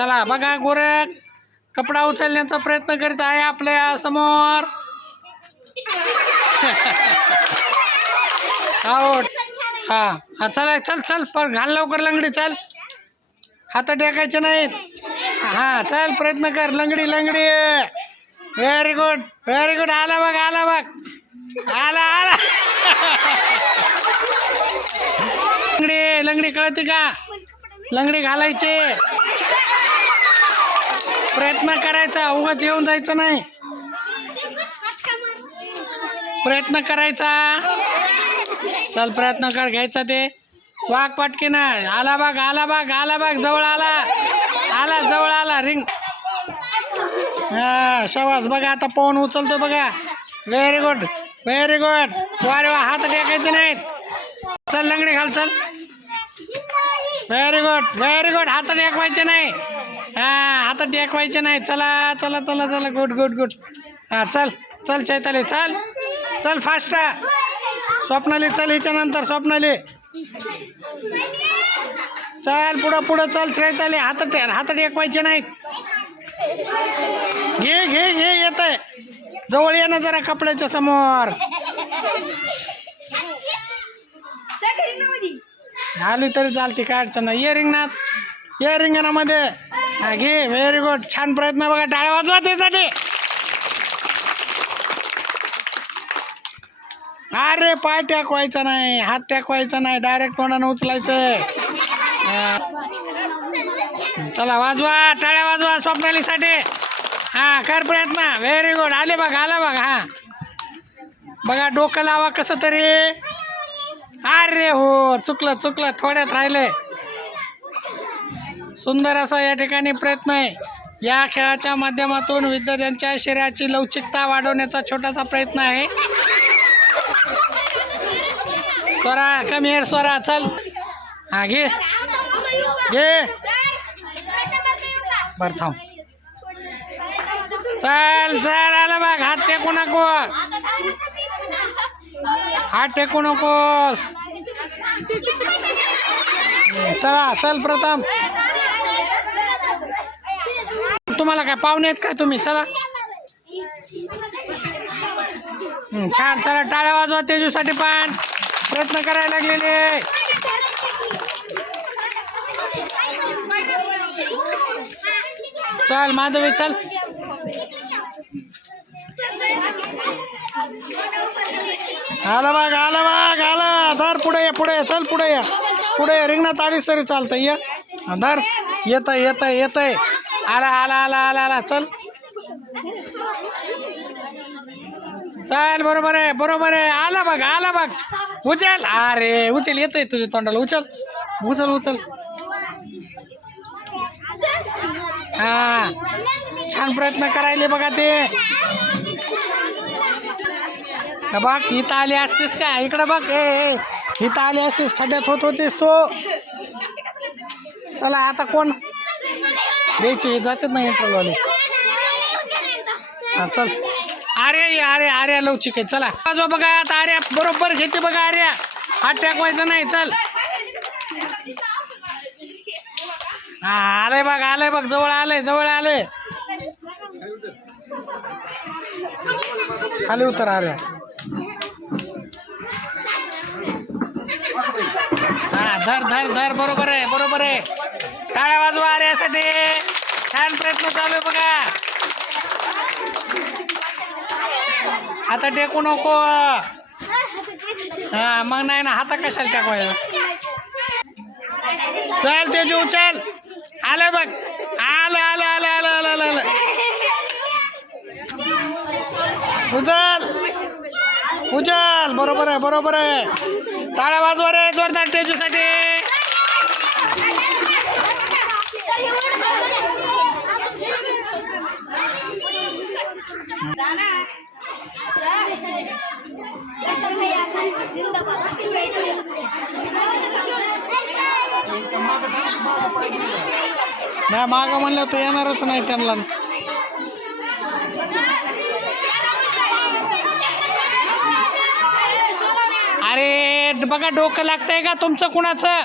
चला बघा गोरख कपडा उचलण्याचा प्रयत्न करीत आहे आपल्यासमोर. आउट हा हा चला चल चल पण घाल लवकर लंगडी चल. हात टेकायचे नाहीत. हा चल प्रयत्न कर लंगडी लंगडी. व्हेरी गुड व्हेरी गुड आला बघ आला बघ. आला आला. लंगडी लंगडी कळते का? लंगडी घालायची. प्रयत्न करायचा उगाच येऊन जायचं नाही. प्रयत्न करायचा. चल प्रयत्न कर घ्यायचा ते. वाघ पटकी ना आला बाग आला बाग आला बाग जवळ आला. आला जवळ आला रिंग. हा शवास बघा आता पवन उचलतो बघा. व्हेरी गुड व्हेरी गुड वारे वा हात टेकायचे नाहीत. चल लंगडी घाल चल. व्हेरी गुड व्हेरी गुड हात टेकवायचे नाही. हा आता टेकवायचे नाही चला चला चला चला गुड गुड गुड हा चल चल चैताली चल चल फास्ट स्वप्नाली चल हिच्यानंतर स्वप्नाली चल पुढं पुढं चल चैताली हात टे हात टेकवायचे नाहीत घे घे घे येत आहे जवळ ये ना जरा कपड्याच्या समोर आली तरी चालते काय अडचण नाही ये रिंगणात या रिंगणामध्ये. हा घे व्हेरी गुड छान प्रयत्न बघा टाळ्या वाजवा त्यासाठी. अरे पाय टाकवायचा नाही हात टाकवायचा नाही डायरेक्ट तोंडानं उचलायचं चला वाजवा टाळ्या वाजवा स्वप्नालीसाठी. हा कर प्रयत्न. व्हेरी गुड आले बघ आला बघा हा. बघा डोकं लावा कसं तरी. अरे हो चुकलं चुकलं थोड्यात राहिले. सुंदर असा या ठिकाणी प्रयत्न आहे. या खेळाच्या माध्यमातून विद्यार्थ्यांच्या शरीराची लवचिकता वाढवण्याचा छोटासा प्रयत्न आहे. स्वरा कमी स्वरा चल. हा घे. घे. बर थांब. चल चल आलं बघ हात टेकू नको हात टेकू नकोस. चला चल प्रथम. तुम्हाला काय पाहुणे आहेत काय तुम्ही? चला. छान चला टाळ्या वाजवा तेजूसाठी पण. प्रयत्न करायला लागलेले चल माधवी चल. आला बघ आला बाग आला. धर पुढे ये पुढे ये, चल पुढे ये. पुढे ये, रिंगणात आलीस तरी चालतं ये. धर. येत आहे येत आहे येत आहे आला आला आला आला आला. चल. चल बरोबर आहे बरोबर आहे. आला बघ आला बघ. उचल. अरे उचल येत आहे तुझ्या तोंडाला. उचल. उचल उचल. हा. छान प्रयत्न करायले बघा ते. बघ इथं आली असतेस का? इकडं बघ. ए इथं आली असतेस. खड्ड्यात होत होतीस तो. चला आता कोण? द्यायची जातात नाही इंटरव्ह्यूवाले हा चल. अरे अरे अरे लवचिक आहे चला. वाजवा बघा आता अरे बरोबर घेते बघा आर्या. हात टाकवायचा नाही चल. हा आलंय बघ आलंय बघ जवळ आलंय जवळ आलंय. खाली उतर अरे हा धर धर धर बरोबर आहे बरोबर आहे. टाळ्या वाजवा आर्यासाठी. प्रयत्न चालू आहे बघा. आता टेकू नको. हा मग नाही ना हाता कशाला टाकवायला चल ते जीव चल. आलं बघ. आलं आलं आलं आलं आलं आलं आलं. उचल. उचल. बरोबर आहे बरोबर आहे. टाळ्या वाजवा रे जोरदार टेजूसाठी नाही मागं म्हणलं तर येणारच नाही त्यांना. अरे बघा डोकं लागतंय का तुमचं कुणाचं?